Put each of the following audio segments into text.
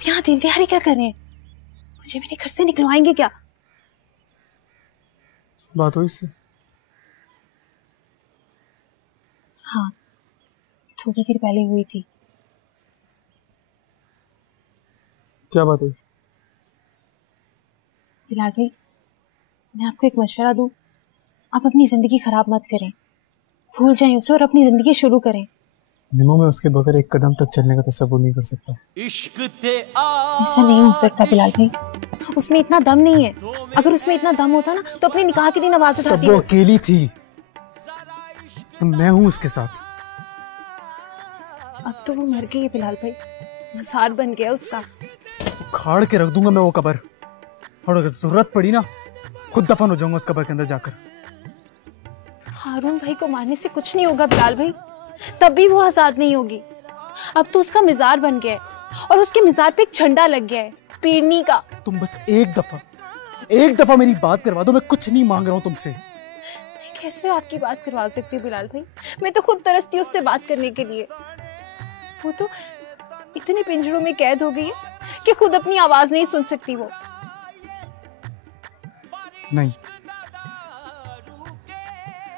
आप यहाँ दिन दिहाड़ी क्या कर रहे हैं? मुझे मेरे घर से निकलवाएंगे क्या? बात हुई इससे? हाँ, थोड़ी देर पहले हुई थी। क्या बात हुई? बिलाल भाई, मैं आपको एक मशवरा दूं, आप अपनी जिंदगी खराब मत करें, भूल जाएं उसे और अपनी जिंदगी शुरू करें। निमो, मैं उसके बगैर एक कदम तक चलने का तसव्वुर नहीं कर सकता। ऐसा नहीं हो सकता बिलाल भाई, उसमें इतना दम नहीं है। अगर उसमें इतना दम होता ना तो अपने निकाह के दिन आवाज उठाती। वो अकेली थी, मैं हूं उसके साथ। अब तो वो मर गई है बिलाल भाई, मज़ार बन गया उसका। उखाड़ के रख दूंगा मैं वो कब्र, और अगर जरूरत पड़ी ना खुद दफन हो जाऊंगा उस कब्र के अंदर जाकर। हारून भाई को मारने से कुछ नहीं होगा बिलाल भाई, तब भी वो आजाद नहीं होगी। अब तो उसका मिजार बन गया है और उसके मिजार पे एक झंडा लग गया है, पीरनी का। तुम बस एक दफा मेरी बात करवा दो, मैं कुछ नहीं मांग रहा हूं तुमसे। मैं कैसे आपकी बात करवा सकती हूँ बिलाल भाई? मैं तो खुद तरसती हूँ उससे बात करने के लिए। वो तो इतने पिंजरों में कैद हो गई है कि खुद अपनी आवाज नहीं सुन सकती वो। नहीं,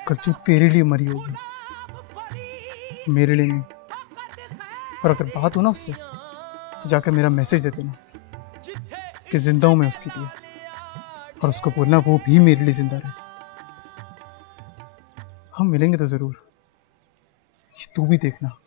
कलचू तेरे लिए मरी होगी, मेरे लिए नहीं। और अगर बात हो ना उससे तो जाकर मेरा मैसेज दे देना कि जिंदा हूं मैं उसके लिए, और उसको बोलना वो भी मेरे लिए जिंदा रहे। हम मिलेंगे तो जरूर, ये तू भी देखना।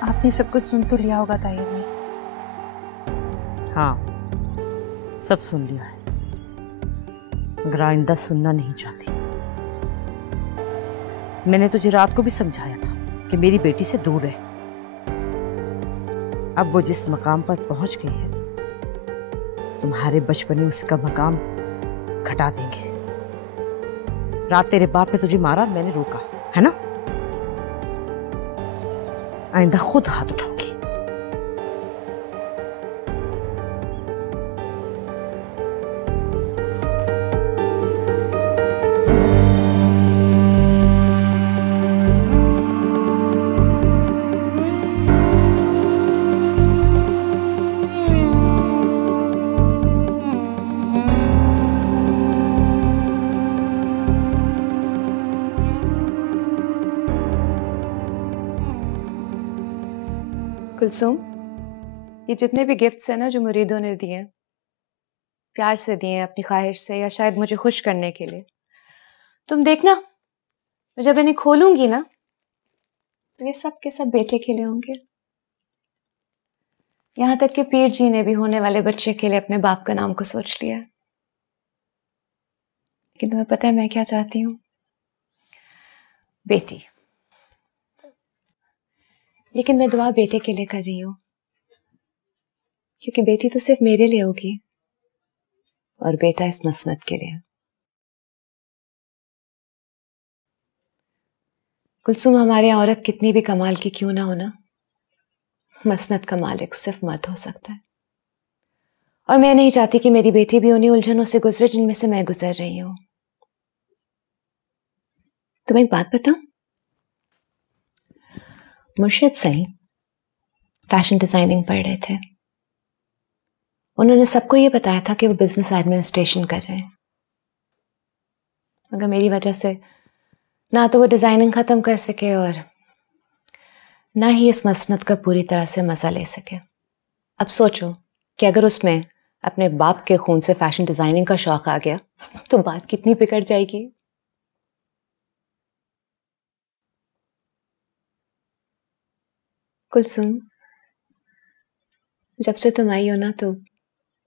आपने सब कुछ सुन तो लिया होगा ताहिर ने? हाँ, सब सुन लिया है, मगर आइंदा सुनना नहीं चाहती। मैंने तुझे रात को भी समझाया था कि मेरी बेटी से दूर रह। अब वो जिस मकाम पर पहुंच गई है, तुम्हारे बचपने उसका मकाम घटा देंगे। रात तेरे बाप ने तुझे मारा, मैंने रोका, है ना? आइंदा खुद हाथ उठाऊंगी। कुलसुम, ये जितने भी गिफ्ट्स हैं ना जो मुरीदों ने दिए, प्यार से दिए हैं, अपनी ख्वाहिश से या शायद मुझे खुश करने के लिए, तुम देखना जब इन्हें खोलूंगी ना तो ये सब के सब बेटे के लिए होंगे। यहां तक कि पीर जी ने भी होने वाले बच्चे के लिए अपने बाप का नाम को सोच लिया। लेकिन तुम्हें पता है मैं क्या चाहती हूँ? बेटी। लेकिन मैं दुआ बेटे के लिए कर रही हूँ, क्योंकि बेटी तो सिर्फ मेरे लिए होगी और बेटा इस मसनत के लिए। कुलसुम, हमारे औरत कितनी भी कमाल की क्यों ना हो ना, मसनत का मालिक सिर्फ मर्द हो सकता है। और मैं नहीं चाहती कि मेरी बेटी भी उन्हीं उलझनों से गुजरे जिनमें से मैं गुजर रही हूं। तुम्हें एक बात बताऊं? मुर्शिद सही फैशन डिजाइनिंग पढ़ रहे थे। उन्होंने सबको ये बताया था कि वो बिजनेस एडमिनिस्ट्रेशन कर रहे हैं, मगर मेरी वजह से ना तो वो डिजाइनिंग खत्म कर सके और ना ही इस मसनत का पूरी तरह से मजा ले सके। अब सोचो कि अगर उसमें अपने बाप के खून से फैशन डिजाइनिंग का शौक आ गया तो बात कितनी बिगड़ जाएगी। कुलसुम, जब से तुम आई हो ना तो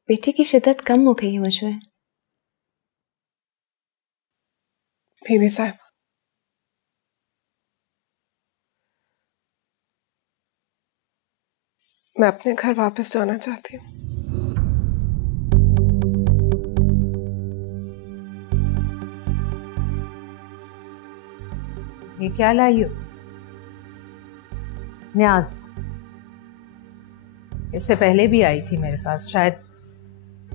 बेटी की शिद्दत कम हो गई है मुझमें। बीबी साहब, मैं अपने घर वापस जाना चाहती हूँ। ये क्या लाई हो? न्याज। इससे पहले भी आई थी मेरे पास, शायद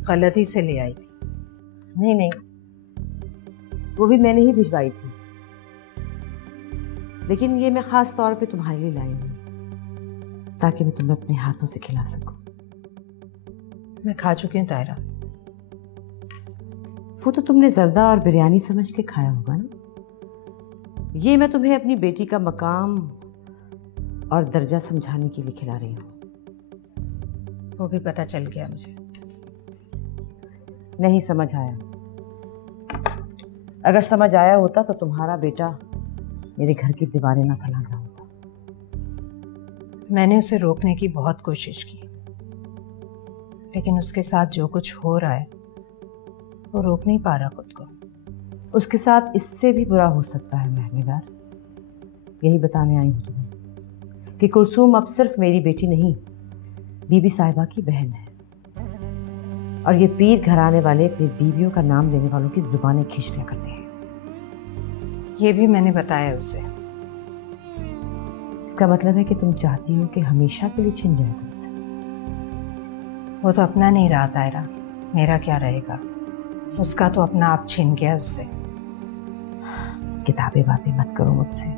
गलती से ले आई थी। नहीं नहीं, वो भी मैंने ही भिजवाई थी, लेकिन ये मैं खास तौर पे तुम्हारे लिए लाई हूँ ताकि मैं तुम्हें अपने हाथों से खिला सकूं। मैं खा चुकी हूँ तायरा। वो तो तुमने जर्दा और बिरयानी समझ के खाया होगा ना। ये मैं तुम्हें अपनी बेटी का मकाम और दर्जा समझाने के लिए खिला रही हूँ। वो भी पता चल गया मुझे। नहीं समझ आया। अगर समझ आया होता तो तुम्हारा बेटा मेरे घर की दीवारें ना फैला रहा होता। मैंने उसे रोकने की बहुत कोशिश की, लेकिन उसके साथ जो कुछ हो रहा है वो रोक नहीं पा रहा खुद को। उसके साथ इससे भी बुरा हो सकता है महनेदार। यही बताने आई हूँ तुम्हें कि कुलसूम अब सिर्फ मेरी बेटी नहीं, बीबी साहिबा की बहन है। और ये पीर घराने वाले अपनी बीवियों का नाम लेने वालों की जुबानें खींच लिया करते हैं। ये भी मैंने बताया उसे। इसका मतलब है कि तुम चाहती हो कि हमेशा के लिए छिन जाए तुमसे। वो तो अपना नहीं रहा तायरा, मेरा क्या रहेगा। उसका तो अपना आप छिन गया उससे। किताबें बातें मत करो मुझसे।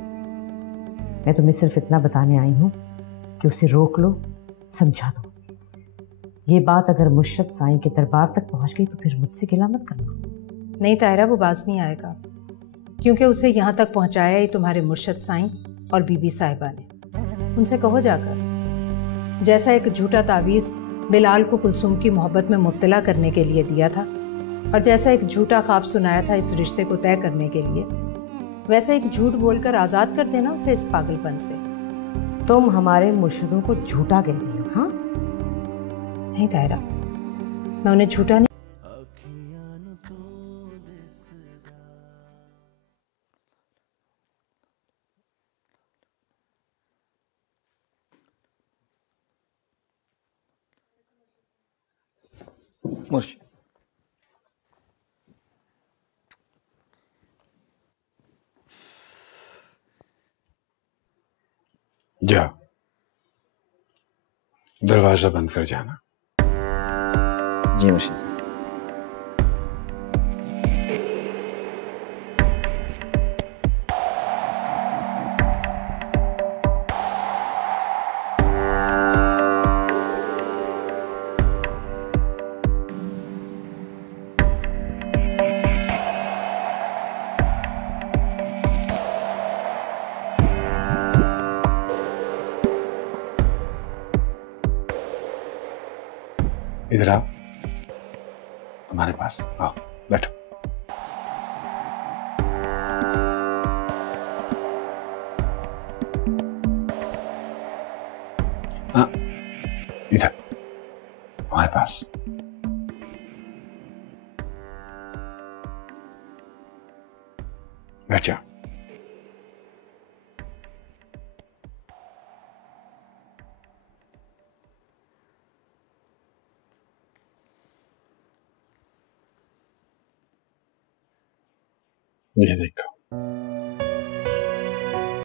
मैं तुम्हें सिर्फ इतना बताने आई हूँ कि उसे रोक लो, समझा दो। ये बात अगर मुर्शद साईं के दरबार तक पहुंच गई तो फिर मुझसे गिला मत करना। नहीं तायरा, वो बाज नहीं आएगा, क्योंकि उसे यहाँ तक पहुँचाया ही तुम्हारे मुर्शद साईं और बीबी साहिबा ने। उनसे कहो जाकर, जैसा एक झूठा तावीज़ बिलाल को कुलसूम की मोहब्बत में मुब्तला करने के लिए दिया था, और जैसा एक झूठा ख्वाब सुनाया था इस रिश्ते को तय करने के लिए, वैसा एक झूठ बोलकर आज़ाद कर देना उसे इस पागलपन से। तुम हमारे मुर्शिदों को झूठा कहती हो? हाँ नहीं तायरा, मैं उन्हें झूठा नहीं। मुर्शिद, जा, दरवाजा बंद कर जाना। जी मुर्शिद। इधर आओ, हमारे पास आओ, बैठो। हाँ, इधर हमारे पास। बैठ जाओ। ये देखो,